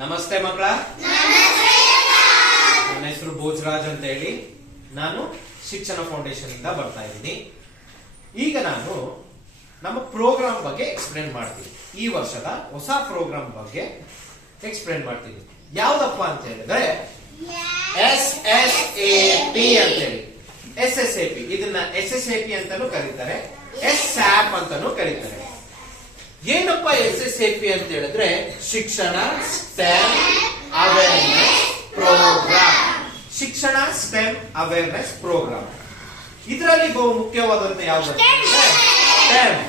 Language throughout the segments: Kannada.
ನಮಸ್ತೆ ಮಕ್ಕಳ. ನನ್ನ ಹೆಸರು ಭೋಜರಾಜ್ ಅಂತ ಹೇಳಿ ನಾನು ಶಿಕ್ಷಣ ಫೌಂಡೇಶನ್ ಇಂದ ಬರ್ತಾ ಇದ್ದೀನಿ. ಈಗ ನಾನು ನಮ್ಮ ಪ್ರೋಗ್ರಾಮ್ ಬಗ್ಗೆ ಎಕ್ಸ್ಪ್ಲೇನ್ ಮಾಡ್ತೀನಿ. ಈ ವರ್ಷದ ಹೊಸ ಪ್ರೋಗ್ರಾಮ್ ಬಗ್ಗೆ ಎಕ್ಸ್ಪ್ಲೇನ್ ಮಾಡ್ತೀನಿ. ಯಾವ್ದಪ್ಪ ಅಂತ ಹೇಳಿದ್ರೆ SSAP ಅಂತ ಹೇಳಿ. SSAP ಇದನ್ನ SSAP ಅಂತಾನೂ ಕರೀತಾರೆ, SSAP ಅಂತಾನೂ ಕರೀತಾರೆ. ಏನಪ್ಪ SSAP ಅಂತ ಹೇಳಿದ್ರೆ ಶಿಕ್ಷಣ ಸ್ಟೆಮ್ ಅವೇರ್ನೆಸ್ ಪ್ರೋಗ್ರಾಮ್. ಶಿಕ್ಷಣ ಸ್ಟೆಮ್ ಅವೇರ್ನೆಸ್ ಪ್ರೋಗ್ರಾಮ್. ಇದರಲ್ಲಿ ಬಹು ಮುಖ್ಯವಾದಂತ ಯಾವ್ದು ಸ್ಟೆಮ್.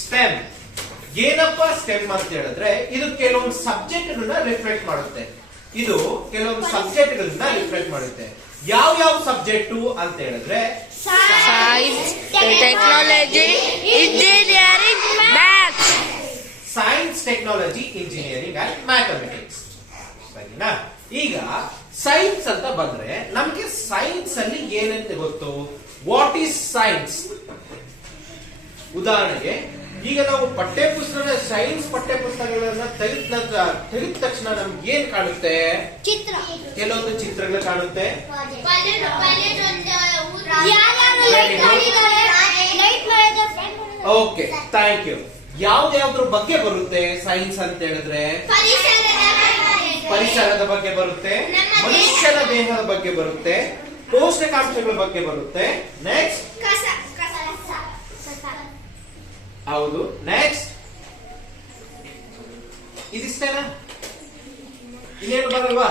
ಸ್ಟೆಮ್ ಏನಪ್ಪ ಸ್ಟೆಮ್ ಅಂತ ಹೇಳಿದ್ರೆ ಇದು ಕೆಲವೊಂದು ಸಬ್ಜೆಕ್ಟ್ ಗಳನ್ನ ರಿಫ್ಲೆಕ್ಟ್ ಮಾಡುತ್ತೆ. ಇದು ಕೆಲವೊಂದು ಸಬ್ಜೆಕ್ಟ್ ಗಳನ್ನ ರಿಫ್ಲೆಕ್ಟ್ ಮಾಡುತ್ತೆ. ಯಾವ ಸಬ್ಜೆಕ್ಟ್ ಅಂತ ಹೇಳಿದ್ರೆ science, technology, engineering, maths. Science, technology, engineering and mathematics. ಸರಿನಾ? ಈಗ ಸೈನ್ಸ್ ಅಂತ ಬಂದ್ರೆ ನಮ್ಗೆ ಸೈನ್ಸ್ ಅಲ್ಲಿ ಏನಂತ ಗೊತ್ತು? What is science? ಉದಾಹರಣೆಗೆ ಈಗ ನಾವು ಪಠ್ಯ ಪುಸ್ತಕ ಸೈನ್ಸ್ ಪಠ್ಯ ಪುಸ್ತಕಗಳನ್ನ ತೆಗೆದ ತಕ್ಷಣ ನಮ್ಗೆ ಏನ್ ಕಾಣುತ್ತೆ? ಚಿತ್ರ. ಕೆಲವೊಂದು ಚಿತ್ರಗಳು ಕಾಣುತ್ತೆ. Okay, thank you. ಯಾವ್ದಾವ್ದ್ರ ಬಗ್ಗೆ ಬರುತ್ತೆ ಸೈನ್ಸ್ ಅಂತ ಹೇಳಿದ್ರೆ? ಪರಿಸರದ ಬಗ್ಗೆ ಬರುತ್ತೆ, ಮನುಷ್ಯನ ದೇಹದ ಬಗ್ಗೆ ಬರುತ್ತೆ, ಪೋಷಕಾಂಶಗಳ ಬಗ್ಗೆ ಬರುತ್ತೆ. ನೆಕ್ಸ್ಟ್ ಹೌದು. ನೆಕ್ಸ್ಟ್ ಇದಿಷ್ಟೇನಾ? ಇನ್ನೇನು ಬರಲ್ವಾ?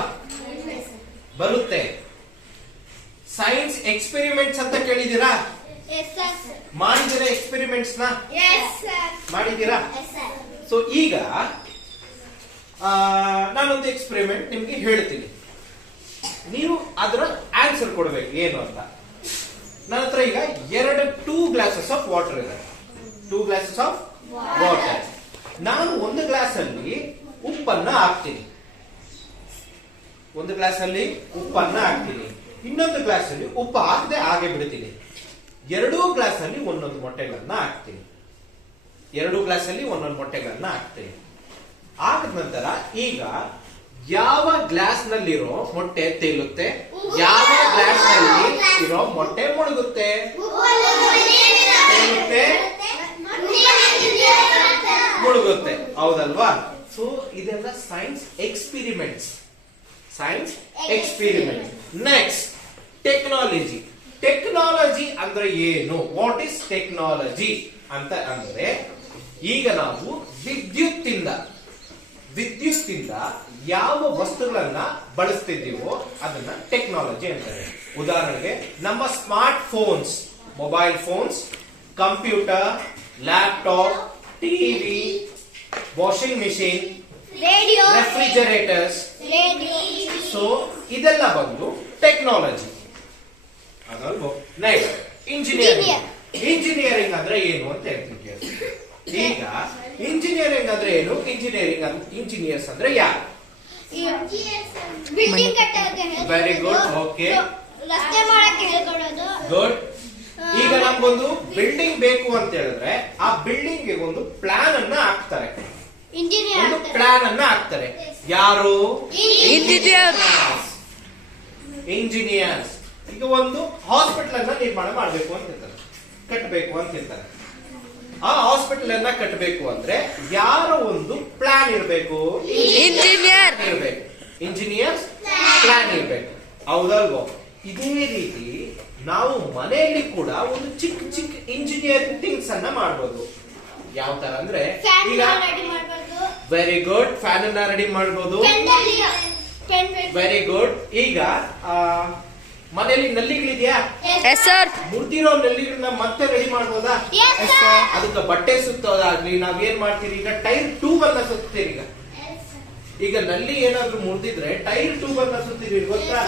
ಬರುತ್ತೆ. ಸೈನ್ಸ್ ಎಕ್ಸ್ಪೆರಿಮೆಂಟ್ಸ್ ಅಂತ ಕೇಳಿದೀರಾ? ಮಾಡಿದಿರಾ? ಎಕ್ಸ್ಪೆರಿಮೆಂಟ್ಸ್ ನ ಮಾಡಿದೀರಾ? ಸೊ ಈಗ ನಾನೊಂದು ಎಕ್ಸ್ಪೆರಿಮೆಂಟ್ ನಿಮ್ಗೆ ಹೇಳ್ತೀನಿ, ನೀವು ಅದರ ಆನ್ಸರ್ ಕೊಡ್ಬೇಕು ಏನು ಅಂತ. ನನ್ನ ಹತ್ರ ಈಗ 2 ಗ್ಲಾಸಸ್ ಆಫ್ ವಾಟರ್ ಇದೆ. 2 ಗ್ಲಾಸಸ್ ಆಫ್ ವಾಟರ್. ನಾನು ಒಂದು ಗ್ಲಾಸ್ ಅಲ್ಲಿ ಉಪ್ಪನ್ನ ಹಾಕ್ತೀನಿ, ಒಂದು ಗ್ಲಾಸ್ ಅಲ್ಲಿ ಉಪ್ಪನ್ನ ಹಾಕ್ತೀನಿ, ಇನ್ನೊಂದು ಗ್ಲಾಸ್ ಅಲ್ಲಿ ಉಪ್ಪು ಹಾಕದೆ ಹಾಗೆ ಬಿಡ್ತೀನಿ. 2 ಗ್ಲಾಸ್ ಅಲ್ಲಿ ಒಂದೊಂದು ಮೊಟ್ಟೆಗಳನ್ನ ಹಾಕ್ತೀನಿ. 2 ಗ್ಲಾಸ್ ಅಲ್ಲಿ ಒಂದೊಂದು ಮೊಟ್ಟೆಗಳನ್ನ ಹಾಕ್ತೀನಿ. ಹಾಕಿದ ನಂತರ ಈಗ ಯಾವ ಗ್ಲಾಸ್ ನಲ್ಲಿರೋ ಮೊಟ್ಟೆ ತೇಲುತ್ತೆ, ಯಾವ ಗ್ಲಾಸ್ ನಲ್ಲಿ ಇರೋ ಮೊಟ್ಟೆ ಮುಳುಗುತ್ತೆ? ತೇಲುತ್ತೆ, ಮುಳುಗುತ್ತೆ. ಹೌದಲ್ವಾ? ಸೊ ಇದೆಲ್ಲ science experiments. Science experiment. Next technology. Technology ಅಂದ್ರೆ ಏನು? ವಾಟ್ ಇಸ್ ಟೆಕ್ನಾಲಜಿ ಅಂತ ಅಂದ್ರೆ ಈಗ ನಾವು ವಿದ್ಯುತ್ತಿಂದ ಯಾವ ವಸ್ತುಗಳನ್ನ ಬಳಸ್ತಿದ್ದೀವೋ ಅದನ್ನ ಟೆಕ್ನಾಲಜಿ ಅಂತಾರೆ. ಉದಾಹರಣೆಗೆ ನಮ್ಮ smart phones, mobile phones, computer, laptop, TV, washing machine, refrigerators. So ಇದೆಲ್ಲ ಬಂದು ಟೆಕ್ನಾಲಜಿ. ಅದಲ್ವೋ? Next engineering. ಇಂಜಿನಿಯರಿಂಗ್ ಅಂದ್ರೆ ಏನು ಅಂತ ಹೇಳ್ತೀನಿ. ಈಗ ಇಂಜಿನಿಯರಿಂಗ್ ಅಂದ್ರೆ ಏನು? ಇಂಜಿನಿಯರ್ಸ್ ಅಂದ್ರೆ ಯಾರು? Very good. Okay, good. ಈಗ ನಮ್ಗೊಂದು ಬಿಲ್ಡಿಂಗ್ ಬೇಕು ಅಂತ ಹೇಳಿದ್ರೆ ಆ ಬಿಲ್ಡಿಂಗ್ ಗೆ ಒಂದು ಪ್ಲಾನ್ ಅನ್ನ ಹಾಕ್ತಾರೆ. ಒಂದು ಪ್ಲಾನ್ ಅನ್ನ ಹಾಕ್ತಾರೆ. ಯಾರು? ಇಂಜಿನಿಯರ್ಸ್. ಈಗ ಒಂದು ಹಾಸ್ಪಿಟಲ್ ಅನ್ನ ನಿರ್ಮಾಣ ಮಾಡಬೇಕು ಅಂತ ಹೇಳ್ತಾರೆ, ಕಟ್ಟಬೇಕು ಅಂತ ಹೇಳ್ತಾರೆ. ಆ ಹಾಸ್ಪಿಟಲ್ ಅನ್ನ ಕಟ್ಟಬೇಕು ಅಂದ್ರೆ ಯಾರೋ ಒಂದು ಪ್ಲಾನ್ ಇರಬೇಕು, ಇಂಜಿನಿಯರ್ ಇರಬೇಕು, ಇಂಜಿನಿಯರ್ಸ್ ಪ್ಲಾನ್ ಇರಬೇಕು. ಹೌದಲ್ವೋ? ಇದೇ ರೀತಿ ನಾವು ಮನೆಯಲ್ಲಿ ಕೂಡ ಒಂದು ಚಿಕ್ಕ ಇಂಜಿನಿಯರಿಂಗ್ ಥಿಂಗ್ಸ್ ಅನ್ನ ಮಾಡಬಹುದು. ಯಾವ ತರ ಅಂದ್ರೆ ಈಗ ವೆರಿ ಗುಡ್, ಫ್ಯಾನ್ ಅನ್ನ ರೆಡಿ ಮಾಡಬಹುದು. Very good. ಈಗ ಮನೆಯಲ್ಲಿ ನಲ್ಲಿಗಳಿದೆಯಾ? ಮುರ್ದಿರೋ ನಲ್ಲಿಗಳನ್ನ ಮತ್ತೆ ರೆಡಿ ಮಾಡಬಹುದಾ? ಅದಕ್ಕೆ ಬಟ್ಟೆ ಸುತ್ತೋದಾಗ್ಲಿ ನಾವೇನ್ ಮಾಡ್ತೀರಿ, ಈಗ ಟೈರ್ ಟ್ಯೂಬ್ ಅನ್ನ ಸುತ್ತೀರಿ. ಈಗ ನಲ್ಲಿ ಏನಾದ್ರೂ ಮುರಿದಿದ್ರೆ ಟೈರ್ ಟ್ಯೂಬ್ ಅನ್ನ ಸುತ್ತೀರಿ, ಗೊತ್ತಾ?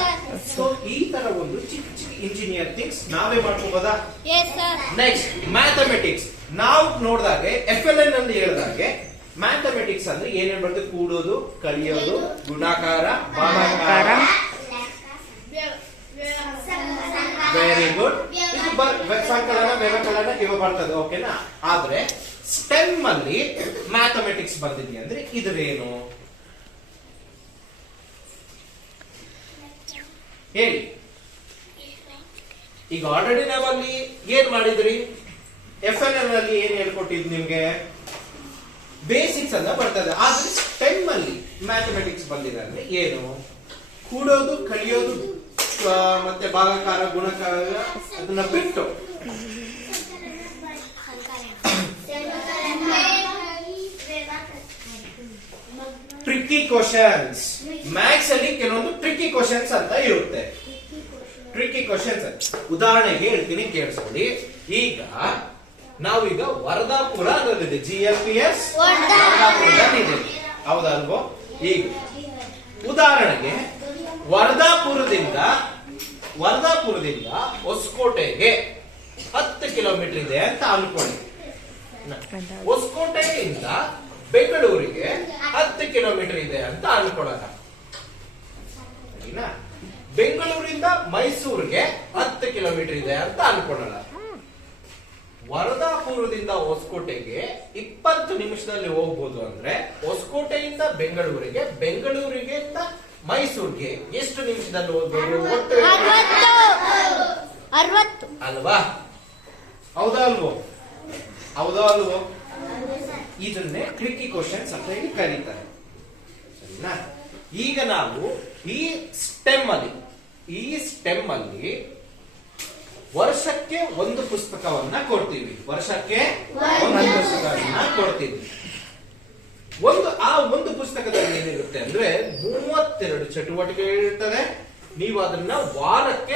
ಸೊ ಈ ತರ ಒಂದು ಚಿಕ್ಕ ಇಂಜಿನಿಯರ್ ಥಿಂಗ್ಸ್ ನಾವೇ ಮಾಡ್ಕೋಬಹುದಾ? Next mathematics. ನಾವು ನೋಡಿದಾಗೆ FLN ಅಲ್ಲಿ ಹೇಳಿದಾಗೆ ಮ್ಯಾಥಮೆಟಿಕ್ಸ್ ಅಂದ್ರೆ ಏನೇನ್ ಬರ್ತದೆ? ಕೂಡೋದು, ಕಳಿಯೋದು, ಗುಣಾಕಾರ, ಭಾಗಾಕಾರ. Very good. ಇದು ಸಂಕಲನ, ವ್ಯವಕಲನ ಇವ ಬರ್ತದೆ. ಓಕೆನಾ? ಆದ್ರೆ ಸ್ಟೆಮ್ ಅಲ್ಲಿ ಮ್ಯಾಥಮೆಟಿಕ್ಸ್ ಬಂದಿದೆ ಅಂದ್ರೆ ಇದ್ರೇನು? ಹೇಳಿ. ಈಗ ಆಲ್ರೆಡಿ ನಾವಲ್ಲಿ ಏನ್ ಮಾಡಿದ್ರಿ, FNL ಅಲ್ಲಿ ಏನ್ ಹೇಳ್ಕೊಟ್ಟಿದ್ ನಿಮ್ಗೆ, ಬೇಸಿಕ್ಸ್ ಅಂತ ಬರ್ತದೆ. ಆದ್ರೆ ಸ್ಟೆಮ್ ಅಲ್ಲಿ ಮ್ಯಾಥಮೆಟಿಕ್ಸ್ ಬಂದಿದೆ ಅಂದ್ರೆ ಏನು, ಕೂಡೋದು, ಕಲಿಯೋದು, ಮತ್ತೆ ಭಾಗಕಾರ, ಗುಣಕಾರ ಅದನ್ನ ಬಿಟ್ಟು ಟ್ರಿಕ್ಕಿ ಕ್ವಶನ್ಸ್. ಮ್ಯಾಥ್ಸ್ ಅಲ್ಲಿ ಕೆಲವೊಂದು ಟ್ರಿಕ್ಕಿ ಕ್ವಶನ್ಸ್ ಅಂತ ಇರುತ್ತೆ. ಟ್ರಿಕ್ಕಿ ಕ್ವಶನ್ಸ್ ಉದಾಹರಣೆಗೆ ಹೇಳ್ತೀನಿ, ಕೇಳಿಸ್ಕೊಳ್ಳಿ. ಈಗ ನಾವೀಗ ವರದಾಪುರ ಅನ್ನೋದಿದೆ, GLPS ವರದಾಪುರದಲ್ಲಿದೆ, ಹೌದಲ್ವೋ? ಈಗ ಉದಾಹರಣೆಗೆ ವರದಾಪುರದಿಂದ ಹೊಸಕೋಟೆಗೆ 10 ಕಿಲೋಮೀಟರ್ ಇದೆ ಅಂತ ಅನ್ಕೊಳ್ಳಿ. ಹೊಸಕೋಟೆಯಿಂದ ಬೆಂಗಳೂರಿಗೆ 10 ಕಿಲೋಮೀಟರ್ ಇದೆ ಅಂತ ಅನ್ಕೊಳ್ಳೋಣ. ಸರಿನಾ? ಬೆಂಗಳೂರಿಂದ ಮೈಸೂರಿಗೆ 10 ಕಿಲೋಮೀಟರ್ ಇದೆ ಅಂತ ಅನ್ಕೊಳ್ಳೋಣ. ವರದಾಪುರದಿಂದ ಹೊಸಕೋಟೆಗೆ 20 ನಿಮಿಷದಲ್ಲಿ ಹೋಗ್ಬೋದು ಅಂದ್ರೆ ಹೊಸಕೋಟೆಯಿಂದ ಬೆಂಗಳೂರಿಗೆ, ಬೆಂಗಳೂರಿಗಿಂತ ಮೈಸೂರಿಗೆ ಎಷ್ಟು ನಿಮಿಷದಲ್ಲಿ ಹೋಗ್ಬೋದು? ಒಟ್ಟು 60 ಅಲ್ವಾ? ಹೌದಾ ಅಲ್ವೋ? ಹೌದಾ ಅಲ್ವೋ? ಇದನ್ನೇ ಟ್ರಿಕ್ಕಿ ಕ್ವಶನ್ಸ್ ಅಂತ ಹೇಳಿ ಕರೀತಾರೆ. ಸರಿನಾ? ಈಗ ನಾವು ಈ ಸ್ಟೆಮ್ ಅಲ್ಲಿ ವರ್ಷಕ್ಕೆ ಒಂದು ಪುಸ್ತಕವನ್ನ ಕೊಡ್ತೀವಿ. ವರ್ಷಕ್ಕೆ ಒಂದು ಪುಸ್ತಕವನ್ನ ಕೊಡ್ತೀವಿ. ಆ ಒಂದು ಪುಸ್ತಕದಲ್ಲಿ ಏನಿರುತ್ತೆ ಅಂದ್ರೆ 32 ಚಟುವಟಿಕೆಗಳಿರ್ತದೆ. ನೀವು ಅದನ್ನ ವಾರಕ್ಕೆ